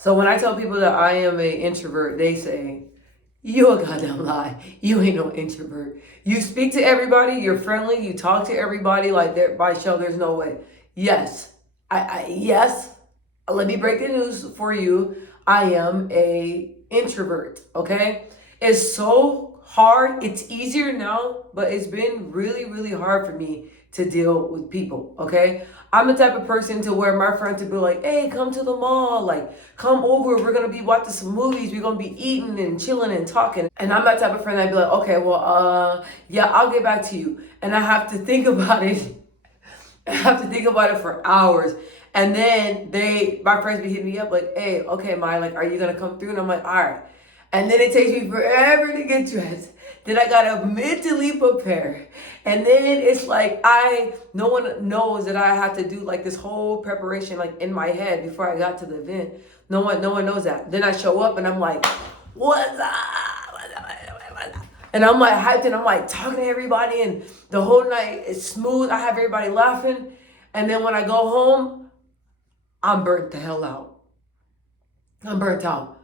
So when I tell people that I am an introvert, they say, you a goddamn lie. You ain't no introvert. You speak to everybody, you're friendly, you talk to everybody like that by show, there's no way. Yes. Yes. Let me break the news for you. I am a introvert, okay? It's so hard. It's easier now, but it's been really, really hard for me to deal with people, okay? I'm the type of person to where my friends would be like, hey, come to the mall, like, come over, we're gonna be watching some movies, we're gonna be eating and chilling and talking. And I'm that type of friend that'd be like, okay, well, yeah, I'll get back to you. And I have to think about it. I have to think about it for hours. And then my friends be hitting me up like, hey, okay, Mai, like, are you gonna come through? And I'm like, all right. And then it takes me forever to get dressed. Then I gotta mentally prepare. And then it's like no one knows that I have to do like this whole preparation like in my head before I got to the event. No one knows that. Then I show up and I'm like, what's up? And I'm like hyped and I'm like talking to everybody and the whole night is smooth. I have everybody laughing. And then when I go home, I'm burnt the hell out. I'm burnt out.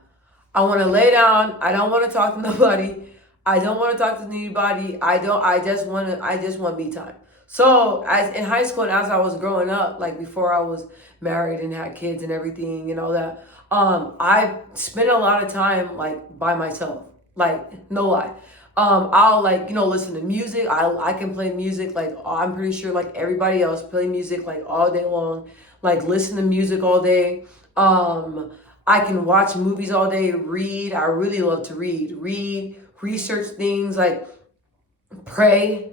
I want to lay down. I don't want to talk to nobody. I don't want to talk to anybody. I just want me time. So as in high school and as I was growing up, like before I was married and had kids and everything and all that, I spent a lot of time like by myself. Like, no lie. I'll like, listen to music. I can play music like I'm pretty sure like everybody else play music like all day long, like listen to music all day. I can watch movies all day, read. I really love to read, research things, like pray,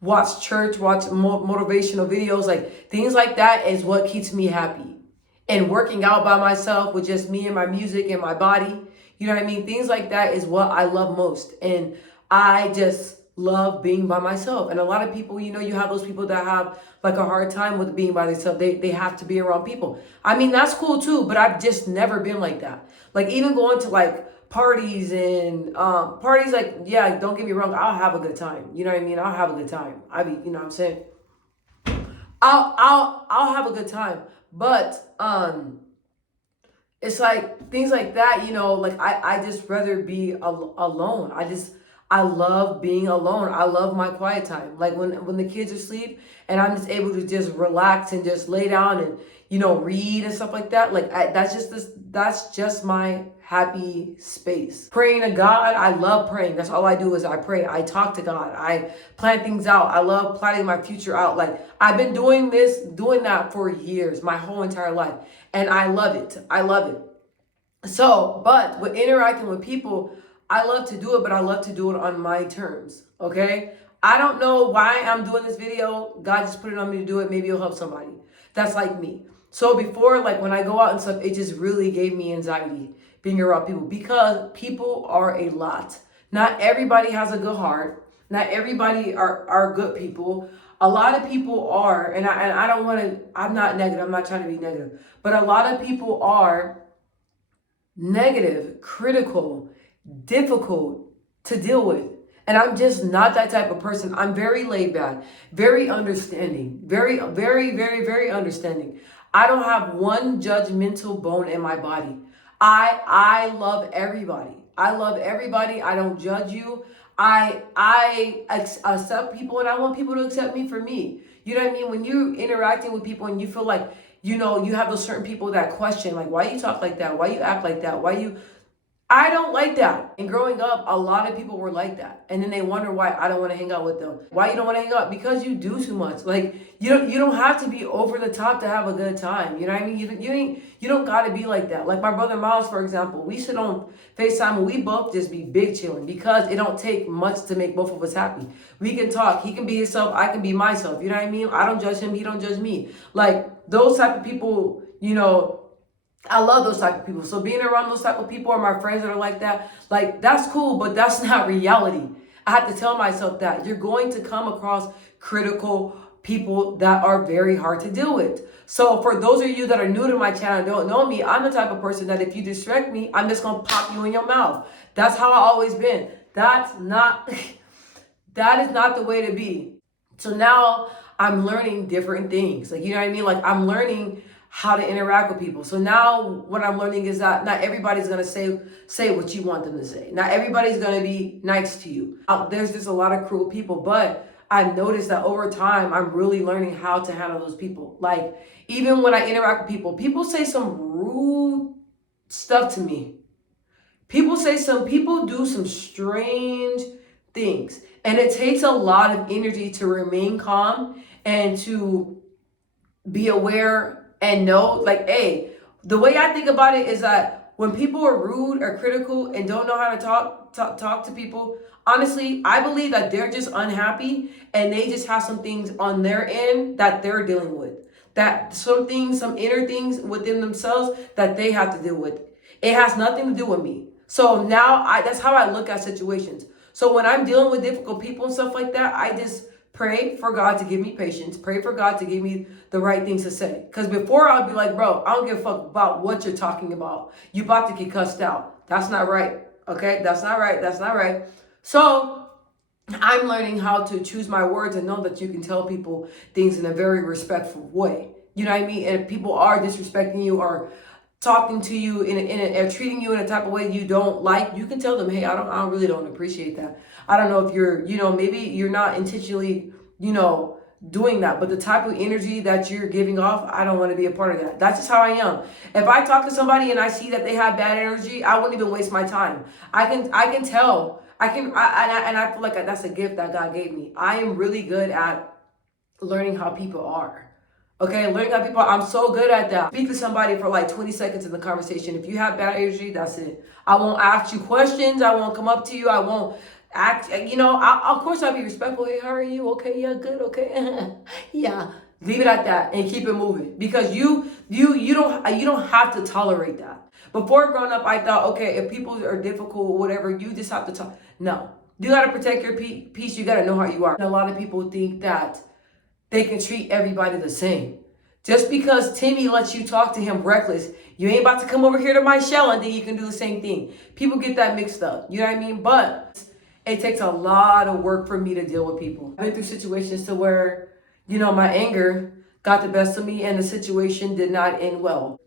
watch church, watch motivational videos, like things like that is what keeps me happy. And working out by myself with just me and my music and my body, you know what I mean? Things like that is what I love most. And I just love being by myself. And a lot of people, you have those people that have like a hard time with being by themselves. They have to be around people. I mean, that's cool too, but I've just never been like that. Like even going to like parties and parties, like, yeah, don't get me wrong, I'll have a good time. You know what I mean? I'll have a good time. You know what I'm saying? I'll have a good time. But it's like things like that, like I just rather be alone. I love being alone. I love my quiet time. Like when the kids are asleep and I'm just able to just relax and just lay down and, read and stuff like that. Like that's just my happy space. Praying to God. I love praying. That's all I do is I pray. I talk to God. I plan things out. I love planning my future out. Like I've been doing that for years, my whole entire life. And I love it. I love it. So, but with interacting with people, I love to do it, but I love to do it on my terms, okay? I don't know why I'm doing this video. God just put it on me to do it. Maybe it'll help somebody. That's like me. So before, like when I go out and stuff, it just really gave me anxiety being around people because people are a lot. Not everybody has a good heart. Not everybody are good people. A lot of people are, and I don't want to, I'm not negative. I'm not trying to be negative. But a lot of people are negative, critical, difficult to deal with. And I'm just not that type of person. I'm very laid back, very understanding, very, very, very, very understanding. I don't have one judgmental bone in my body. I love everybody. I love everybody. I don't judge you. I accept people and I want people to accept me for me. You know what I mean? When you're interacting with people and you feel like, you have those certain people that question, like, why you talk like that? Why you act like that? I don't like that. And growing up, a lot of people were like that. And then they wonder why I don't want to hang out with them. Why you don't want to hang out? Because you do too much. Like you don't have to be over the top to have a good time. You know what I mean? You don't gotta be like that. Like my brother Miles, for example, we sit on FaceTime and we both just be big chilling because it don't take much to make both of us happy. We can talk, he can be himself, I can be myself. You know what I mean? I don't judge him, he don't judge me. Like those type of people, I love those type of people. So being around those type of people or my friends that are like that, like that's cool, but that's not reality. I have to tell myself that you're going to come across critical people that are very hard to deal with. So for those of you that are new to my channel and don't know me, I'm the type of person that if you distract me, I'm just going to pop you in your mouth. That's how I always been. That is not the way to be. So now I'm learning different things. Like, you know what I mean? Like I'm learning how to interact with people. So now what I'm learning is that not everybody's gonna say what you want them to say. Not everybody's gonna be nice to you. There's just a lot of cruel people, but I've noticed that over time, I'm really learning how to handle those people. Like, even when I interact with people, people say some rude stuff to me. People do some strange things. And it takes a lot of energy to remain calm and to be aware and know, like, hey, the way I think about it is that when people are rude or critical and don't know how to talk to people, honestly, I believe that they're just unhappy and they just have some things on their end that they're dealing with. That some inner things within themselves that they have to deal with. It has nothing to do with me. So now that's how I look at situations. So when I'm dealing with difficult people and stuff like that, I just pray for God to give me patience. Pray for God to give me the right things to say. Because before I'll be like, bro, I don't give a fuck about what you're talking about. You about to get cussed out. That's not right. Okay? That's not right. That's not right. So I'm learning how to choose my words and know that you can tell people things in a very respectful way. You know what I mean? And if people are disrespecting you or talking to you or treating you in a type of way you don't like, you can tell them, hey, I really don't appreciate that. I don't know if you're, maybe you're not intentionally, doing that, but the type of energy that you're giving off, I don't want to be a part of that. That's just how I am. If I talk to somebody and I see that they have bad energy, I wouldn't even waste my time. I can tell. And I feel like that's a gift that God gave me. I am really good at learning how people are. Okay, learning how people are. I'm so good at that. Speak to somebody for like 20 seconds in the conversation. If you have bad energy, that's it. I won't ask you questions. I won't come up to you. I won't act, of course I'll be respectful. Hey, how are you? Okay, yeah, good, okay. Yeah. Leave it at that and keep it moving. Because you don't have to tolerate that. Before growing up, I thought, okay, if people are difficult or whatever, you just have to talk. No. You gotta protect your peace. You gotta know how you are. And a lot of people think that they can treat everybody the same. Just because Timmy lets you talk to him reckless, you ain't about to come over here to my shell and think you can do the same thing. People get that mixed up. You know what I mean? But it takes a lot of work for me to deal with people. I've been through situations to where, my anger got the best of me and the situation did not end well.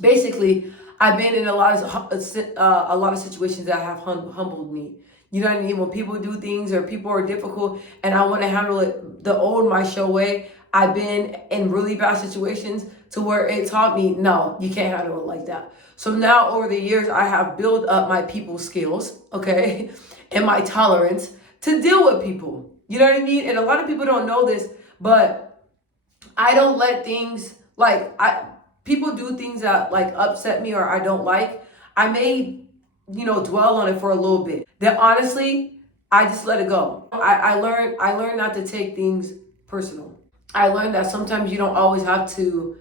Basically, I've been in a lot of situations that have humbled me. You know what I mean? When people do things or people are difficult and I want to handle it the old my show way, I've been in really bad situations to where it taught me, no, you can't handle it like that. So now over the years, I have built up my people skills, okay, and my tolerance to deal with people. You know what I mean? And a lot of people don't know this, but I don't let things people do things that like upset me or I don't like. I may dwell on it for a little bit. Then honestly, I just let it go. I learned not to take things personal. I learned that sometimes you don't always have to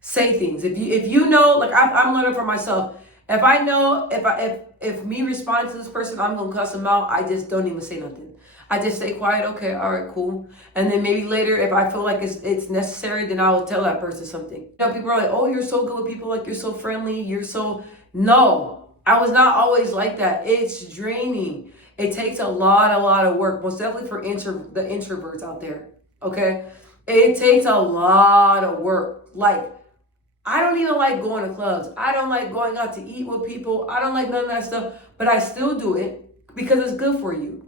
say things. If you know, like I'm learning for myself. If I know if me responding to this person, I'm gonna cuss them out. I just don't even say nothing. I just stay quiet. Okay, all right, cool. And then maybe later, if I feel like it's necessary, then I'll tell that person something. People are like, "Oh, you're so good with people. Like you're so friendly. You're so." No, I was not always like that. It's draining. It takes a lot of work. Most definitely for the introverts out there. Okay, it takes a lot of work. Like, I don't even like going to clubs. I don't like going out to eat with people. I don't like none of that stuff, but I still do it because it's good for you.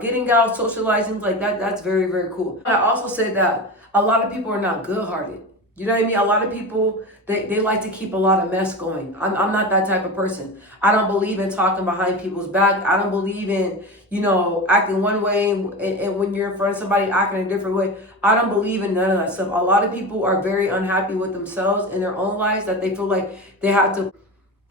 Getting out, socializing like that, that's very, very cool. I also said that a lot of people are not good-hearted. You know what I mean? A lot of people, they like to keep a lot of mess going. I'm not that type of person. I don't believe in talking behind people's back. I don't believe in, acting one way and when you're in front of somebody acting a different way. I don't believe in none of that stuff. A lot of people are very unhappy with themselves in their own lives that they feel like they have to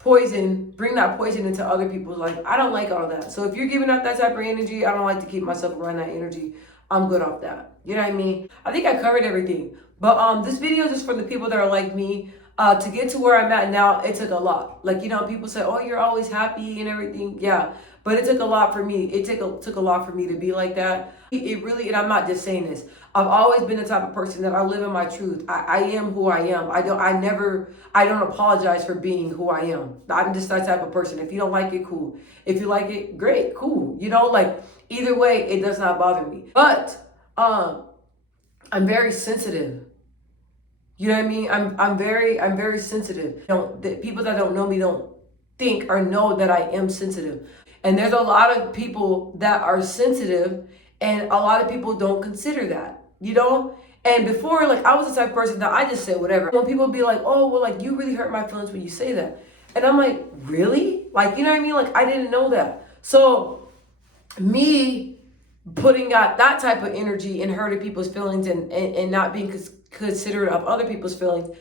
bring that poison into other people's life. I don't like all that. So if you're giving out that type of energy, I don't like to keep myself around that energy. I'm good off that. You know what I mean? I think I covered everything. But this video is just for the people that are like me. To get to where I'm at now, it took a lot. Like, people say, oh, you're always happy and everything. Yeah, but it took a lot for me. It took a lot for me to be like that. It really, and I'm not just saying this. I've always been the type of person that I live in my truth. I am who I am. I don't apologize for being who I am. I'm just that type of person. If you don't like it, cool. If you like it, great, cool. Either way, it does not bother me. But I'm very sensitive. You know what I mean? I'm very sensitive. Don't the people that don't know me don't think or know that I am sensitive. And there's a lot of people that are sensitive, and a lot of people don't consider that, you know? And before, like, I was the type of person that I just said whatever. When people be like, oh, well, like, you really hurt my feelings when you say that. And I'm like, really? Like, you know what I mean? Like, I didn't know that. So, me putting out that type of energy and hurting people's feelings, and not being considerate of other people's feelings,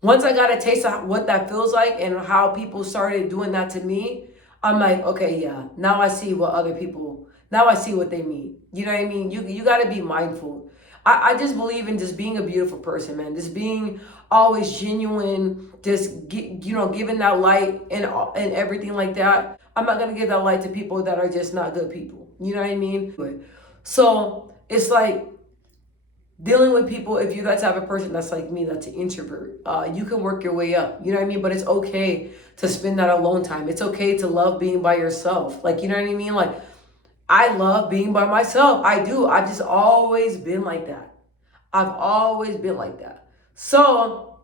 once I got a taste of what that feels like and how people started doing that to me, I'm like, okay, yeah, now I see what other people, now I see what they mean. You know what I mean? You got to be mindful. I just believe in just being a beautiful person, man. Just being always genuine, just giving that light and everything like that. I'm not gonna give that light to people that are just not good people. You know what I mean? So it's like dealing with people. If you're that type of person that's like me, that's an introvert, you can work your way up. You know what I mean? But it's okay to spend that alone time. It's okay to love being by yourself. Like, you know what I mean? Like, I love being by myself. I do. I've just always been like that. I've always been like that. So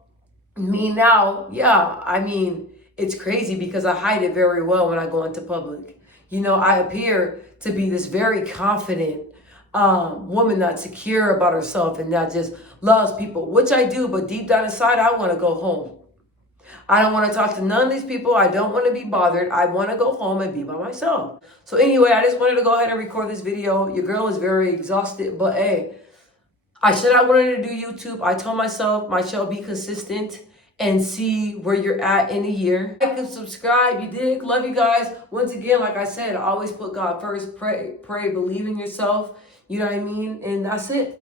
me now, yeah, I mean, it's crazy because I hide it very well when I go into public. I appear to be this very confident woman that's secure about herself and that just loves people, which I do, but deep down inside, I want to go home. I don't want to talk to none of these people. I don't want to be bothered. I want to go home and be by myself. So anyway, I just wanted to go ahead and record this video. Your girl is very exhausted, but hey, I said I wanted to do YouTube. I told myself I shall be consistent and see where you're at in a year. Like and subscribe, you dig? Love you guys. Once again, like I said, I always put God first. Pray, believe in yourself. You know what I mean? And that's it.